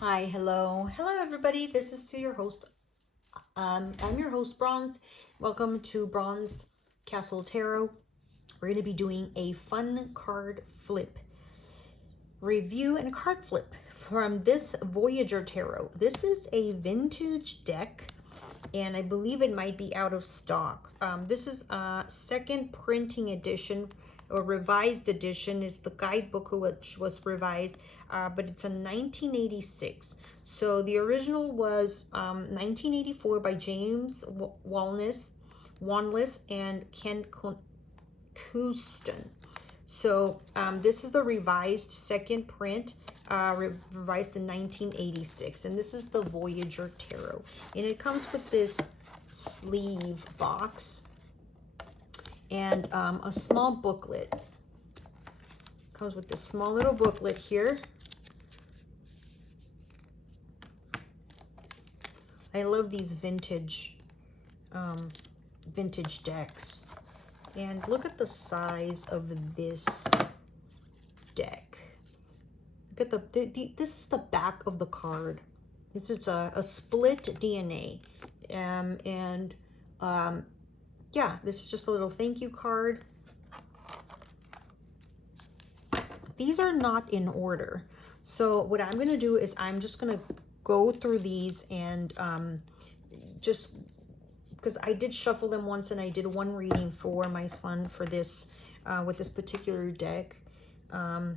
Hi, hello everybody. This is your host. I'm your host, Bronze. Welcome to Bronze Castle Tarot. We're going to be doing a fun card flip review and a card flip from this Voyager Tarot. This is a vintage deck, and I believe it might be out of stock. This is a second printing edition or revised edition. Is the guidebook which was revised, but it's a 1986. So the original was 1984 by James Wanless and Ken Knutson. So this is the revised second print, revised in 1986, and this is the Voyager Tarot, and it comes with this sleeve box and a small booklet. Comes with this small little booklet here. I love these vintage decks. And look at the size of this deck. Look at this is the back of the card. This is a split DNA. Yeah, this is just a little thank you card. These are not in order. So what I'm going to do is I'm just going to go through these and just because I did shuffle them once and I did one reading for my son for this with this particular deck. I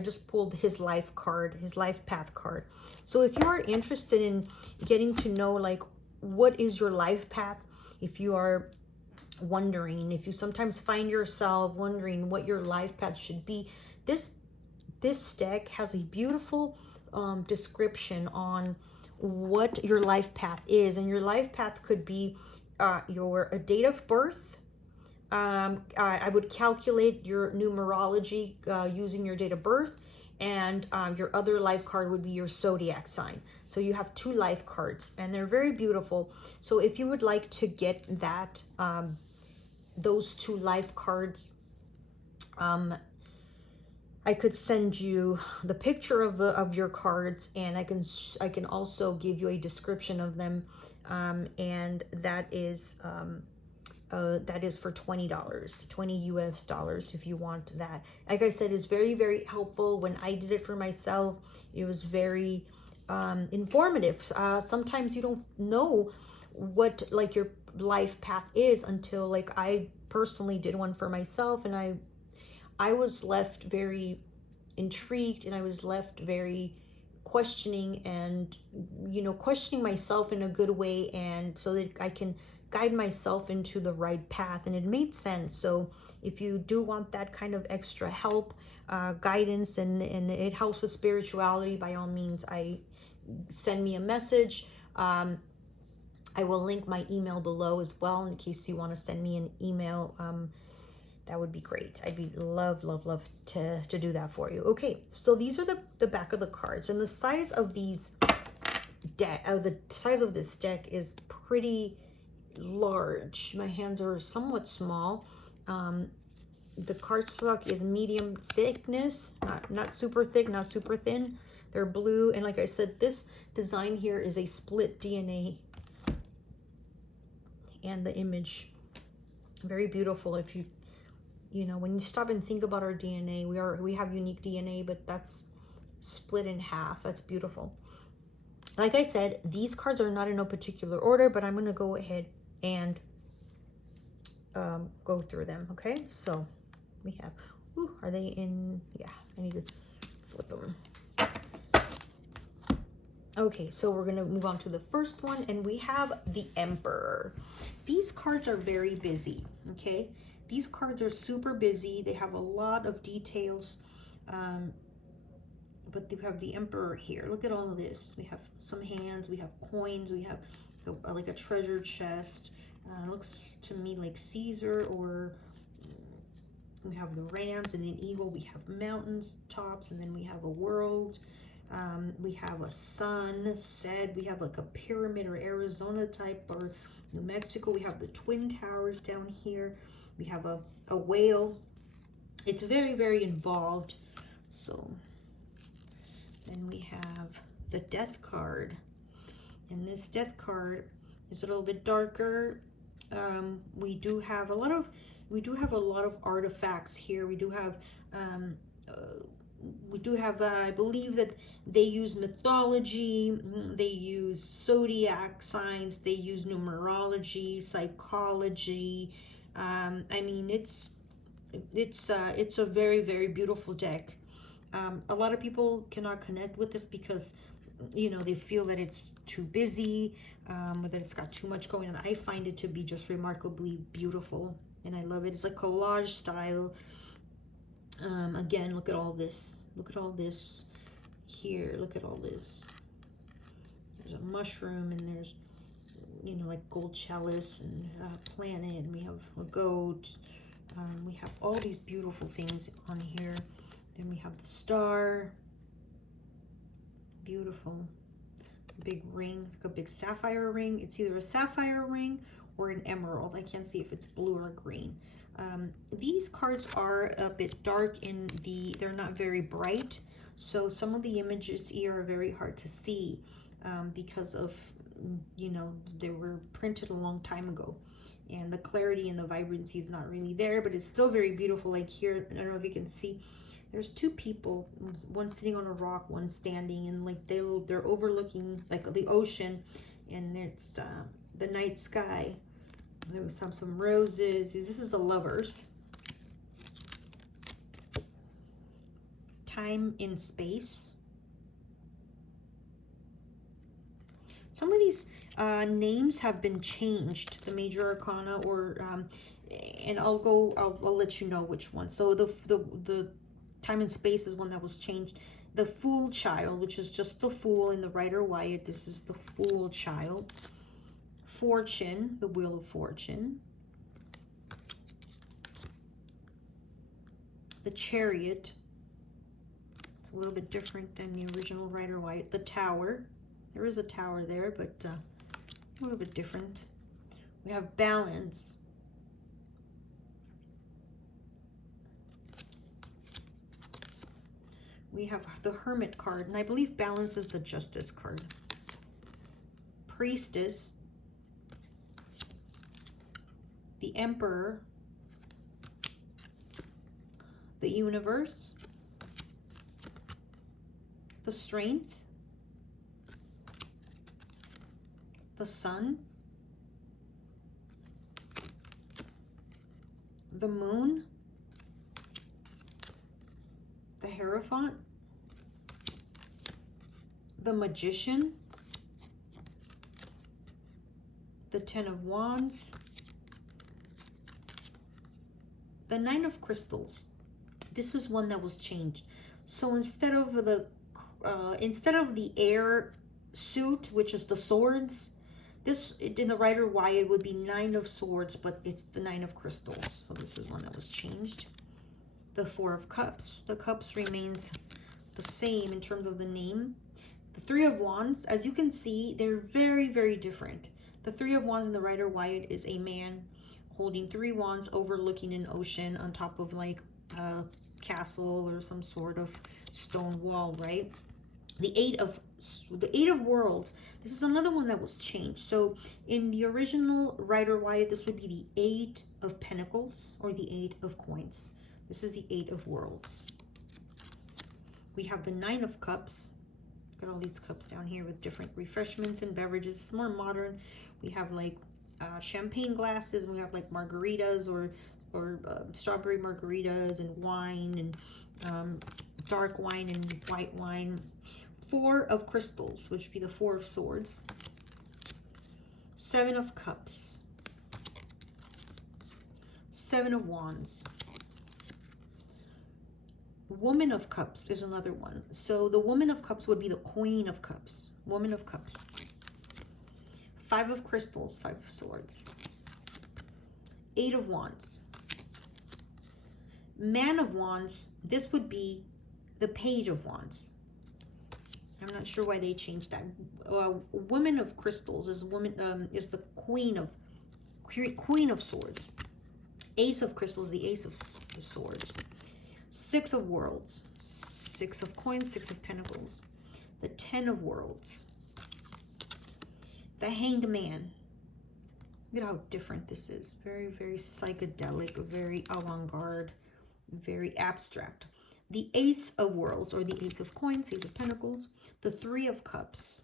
just pulled his life card, his life path card. So if you are interested in getting to know like what is your life path, if you are wondering, if you sometimes find yourself wondering what your life path should be, this deck has a beautiful description on what your life path is. And your life path could be your date of birth. I would calculate your numerology using your date of birth, and your other life card would be your zodiac sign. So you have two life cards, and they're very beautiful. So if you would like to get that, those two life cards, I could send you the picture of your cards, and I can also give you a description of them, and that is for $20, 20 US dollars if you want that. Like I said, it's very, very helpful. When I did it for myself, it was very informative. Sometimes you don't know what like your life path is until like I personally did one for myself, and I was left very intrigued, and I was left very questioning, and questioning myself in a good way, and so that I can guide myself into the right path. And it made sense. So if you do want that kind of extra help, guidance, and it helps with spirituality, by all means, send me a message. I will link my email below as well in case you want to send me an email. That would be great. I'd be love to do that for you. Okay, so these are the back of the cards, and the size of these the size of this deck is pretty large. My hands are somewhat small. The cardstock is medium thickness, not super thick, not super thin. They're blue, and like I said, this design here is a split DNA, and the image very beautiful. If when you stop and think about our DNA, we have unique DNA, but that's split in half. That's beautiful. Like I said, these cards are not in no particular order, but I'm going to go ahead and go through them. Okay, so we have, are they in? Yeah, I need to flip them. Okay, so we're going to move on to the first one, and we have the Emperor. These cards are very busy, okay? These cards are super busy. They have a lot of details, but they have the Emperor here. Look at all of this. We have some hands, we have coins, we have like a treasure chest. Looks to me like Caesar, or we have the rams and an eagle. We have mountains tops, and then we have a world. We have a sun set. We have like a pyramid or Arizona type, or New Mexico. We have the Twin Towers down here. We have a whale. It's very, very involved. So Then we have the Death card. And this Death card is a little bit darker. We do have a lot of artifacts here. We do have I believe that they use mythology, they use zodiac signs, they use numerology, psychology. I mean, it's a very, very beautiful deck. A lot of people cannot connect with this because, you know, they feel that it's too busy, or that it's got too much going on. I find it to be just remarkably beautiful, and I love it. It's like collage style. Again, look at all this. Look at all this here. Look at all this. There's a mushroom, and there's, you know, like gold chalice and a planet, and we have a goat. We have all these beautiful things on here. Then we have the star. Beautiful. Big ring. It's like a big sapphire ring. It's either a sapphire ring or an emerald. I can't see if it's blue or green. These cards are a bit dark they're not very bright. So some of the images here are very hard to see because of, you know, they were printed a long time ago. And the clarity and the vibrancy is not really there, but it's still very beautiful. Like here, I don't know if you can see, there's two people, one sitting on a rock, one standing, and like they're overlooking like the ocean, and it's the night sky. There was some roses. This is the Lovers. Time in space. Some of these names have been changed, the major arcana, or and I'll let you know which one. So the Time and Space is one that was changed. The Fool Child, which is just the Fool in the Rider Waite. This is the Fool Child. Fortune, the Wheel of Fortune. The Chariot. It's a little bit different than the original Rider Waite. The Tower. There is a tower there, but a little bit different. We have Balance. We have the Hermit card, and I believe Balance is the Justice card. Priestess. The Emperor. The Universe. The Strength. The Sun. The Moon. The Hierophant. The Magician. The Ten of Wands. The Nine of Crystals. This is one that was changed. So instead of the air suit, which is the swords, this in the Rider Waite would be Nine of Swords, but it's the Nine of Crystals. So this is one that was changed. The Four of Cups. The cups remains the same in terms of the name. The Three of Wands, as you can see, they're very, very different. The Three of Wands in the Rider Waite is a man holding three wands overlooking an ocean on top of like a castle or some sort of stone wall, right? The Eight of Worlds. This is another one that was changed. So in the original Rider Waite, this would be the Eight of Pentacles or the Eight of Coins. This is the Eight of Worlds. We have the Nine of Cups. Got all these cups down here with different refreshments and beverages. It's more modern. We have like champagne glasses, and we have like margaritas or strawberry margaritas and wine and dark wine and white wine. Four of Crystals, which would be the Four of Swords. Seven of Cups. Seven of Wands. Woman of Cups is another one. So the Woman of Cups would be the Queen of Cups. Woman of Cups. Five of Crystals, Five of Swords. Eight of Wands. Man of Wands, this would be the Page of Wands. I'm not sure why they changed that. Woman of Crystals is is the Queen of Swords. Ace of Crystals, the Ace of Swords. Six of Worlds. Six of Coins, Six of Pentacles, the Ten of Worlds, the Hanged Man. Look at how different this is. Very, very psychedelic, very avant-garde, very abstract. The Ace of Worlds, or the Ace of Coins, Ace of Pentacles, the Three of Cups.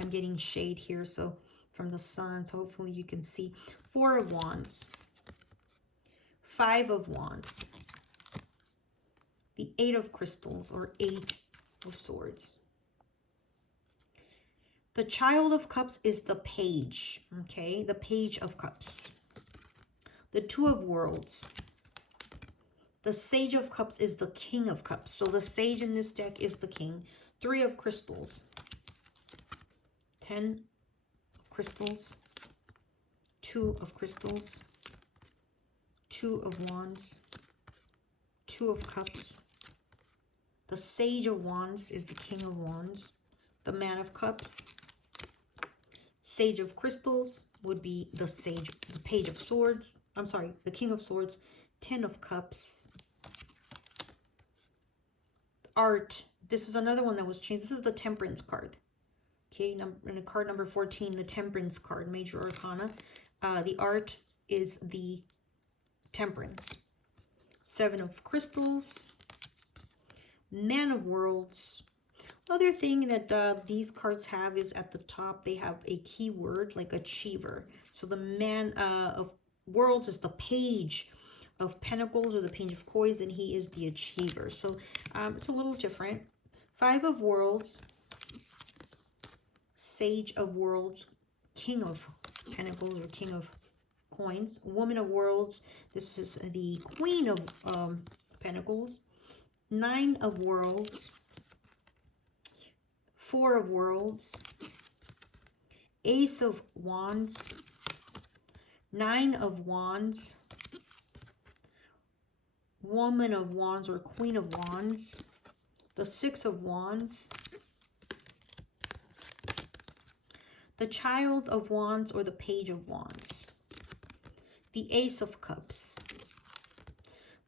I'm getting shade here, so from the sun, so hopefully you can see. Four of Wands, Five of Wands, the Eight of Crystals, or Eight of Swords. The Child of Cups is the Page, okay? The Page of Cups. The Two of Worlds. The Sage of Cups is the King of Cups. So the Sage in this deck is the King. Three of Crystals. 10 of Crystals. Two of Crystals. Two of Wands. Two of Cups. The Sage of Wands is the King of Wands. The Man of Cups. Sage of Crystals would be the Sage, the Page of Swords. I'm sorry, the King of Swords. Ten of Cups. Art. This is another one that was changed. This is the Temperance card. Okay, in card number 14, the Temperance card, Major Arcana. The art is the Temperance. Seven of Crystals. Man of Worlds. Other thing that these cards have is at the top, they have a keyword like achiever. So the Man of Worlds is the Page of Pentacles, or the Page of Coins, and he is the achiever. So it's a little different. Five of Worlds, Sage of Worlds, King of Pentacles, or King of Coins. Woman of Worlds, this is the Queen of Pentacles. Nine of Worlds, Four of Worlds, Ace of Wands, Nine of Wands, Woman of Wands, or Queen of Wands, the Six of Wands, the Child of Wands, or the Page of Wands, the Ace of Cups,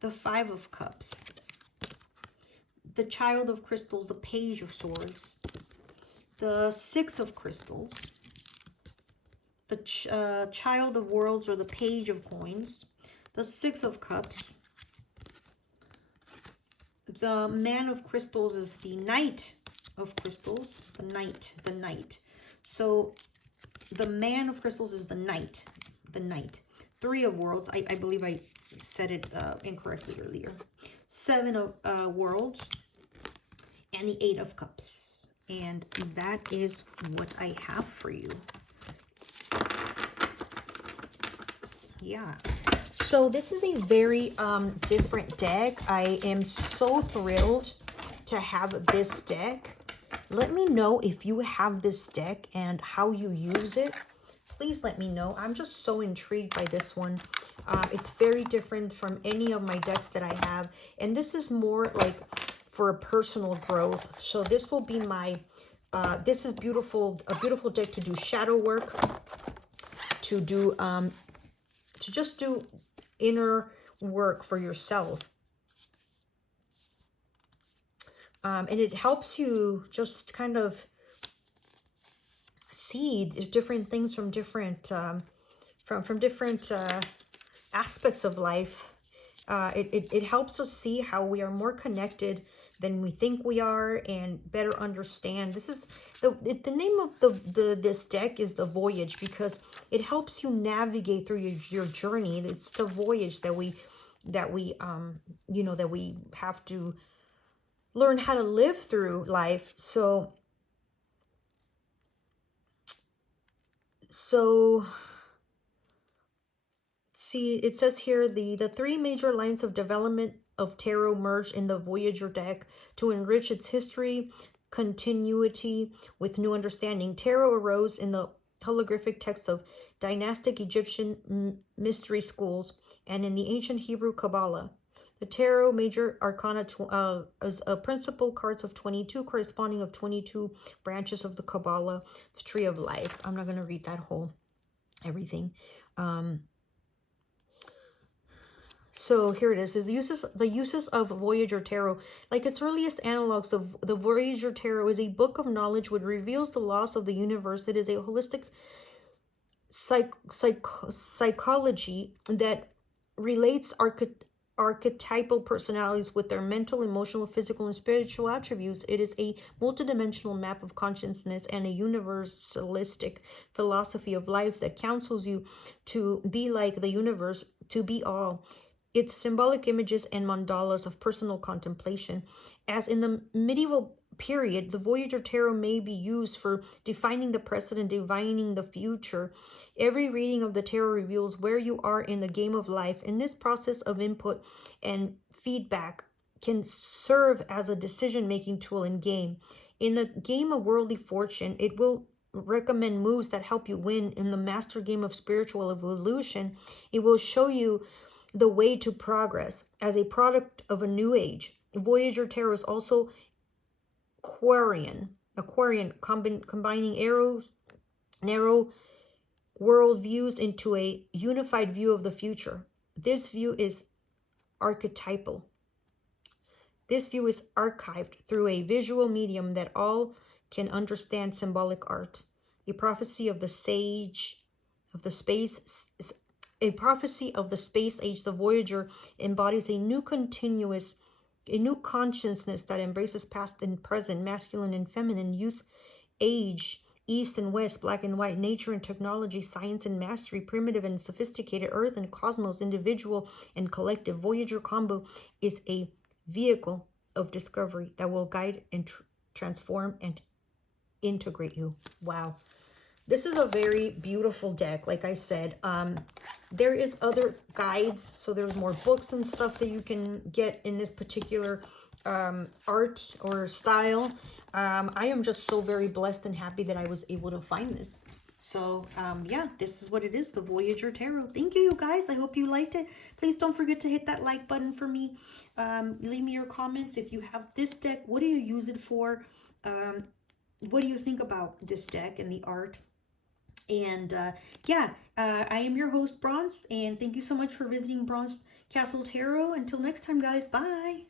the Five of Cups, the Child of Crystals, the Page of Swords, the Six of Crystals, the Child of Worlds, or the Page of Coins, the Six of Cups. The Man of Crystals is the Knight of Crystals, the Knight. So the Man of Crystals is the Knight. Three of Worlds, I believe I said it incorrectly earlier. Seven of Worlds, and the Eight of Cups. And that is what I have for you. Yeah. So this is a very different deck. I am so thrilled to have this deck. Let me know if you have this deck and how you use it. Please let me know. I'm just so intrigued by this one. It's very different from any of my decks that I have. And this is more like for a personal growth. So this will be my, this is beautiful, a beautiful deck to do shadow work, to do, to just do inner work for yourself. And it helps you just kind of see different things from different, from different aspects of life. It helps us see how we are more connected than we think we are, and better understand. This is the name of this deck is the Voyage, because it helps you navigate through your journey. It's a voyage that we you know, that we have to learn how to live through life. So see, it says here the three major lines of development of tarot merge in the Voyager deck to enrich its history, continuity with new understanding. Tarot arose in the holographic texts of dynastic Egyptian mystery schools and in the ancient Hebrew Kabbalah. The Tarot Major Arcana is a principal cards of 22, corresponding of 22 branches of the Kabbalah, the Tree of Life. I'm not going to read that whole everything. So here it is the uses of Voyager Tarot. Like its earliest analogs of the Voyager Tarot is a book of knowledge which reveals the laws of the universe. It is a holistic psychology that relates archetypal personalities with their mental, emotional, physical, and spiritual attributes. It is a multidimensional map of consciousness and a universalistic philosophy of life that counsels you to be like the universe, to be all. Its symbolic images and mandalas of personal contemplation. As in the medieval period, the Voyager Tarot may be used for defining the present and divining the future. Every reading of the tarot reveals where you are in the game of life. In this process of input and feedback can serve as a decision-making tool in game. In the game of worldly fortune, it will recommend moves that help you win. In the master game of spiritual evolution, it will show you the way to progress. As a product of a new age, Voyager Tarot is also Aquarian, combining narrow world views into a unified view of the future. This view is archetypal. This view is archived through a visual medium that all can understand symbolic art. A prophecy of the sage of the space, a prophecy of the space age. The Voyager embodies a new consciousness that embraces past and present, masculine and feminine, youth, age, east and west, black and white, nature and technology, science and mastery, primitive and sophisticated, earth and cosmos, individual and collective. Voyager combo is a vehicle of discovery that will guide and transform and integrate you. Wow. This is a very beautiful deck. Like I said, there is other guides. So there's more books and stuff that you can get in this particular art or style. I am just so very blessed and happy that I was able to find this. So yeah, this is what it is, the Voyager Tarot. Thank you, you guys. I hope you liked it. Please don't forget to hit that like button for me. Leave me your comments. If you have this deck, what do you use it for? What do you think about this deck and the art? And yeah, I am your host, Bronze, and thank you so much for visiting Bronze Castle Tarot. Until next time, guys, bye.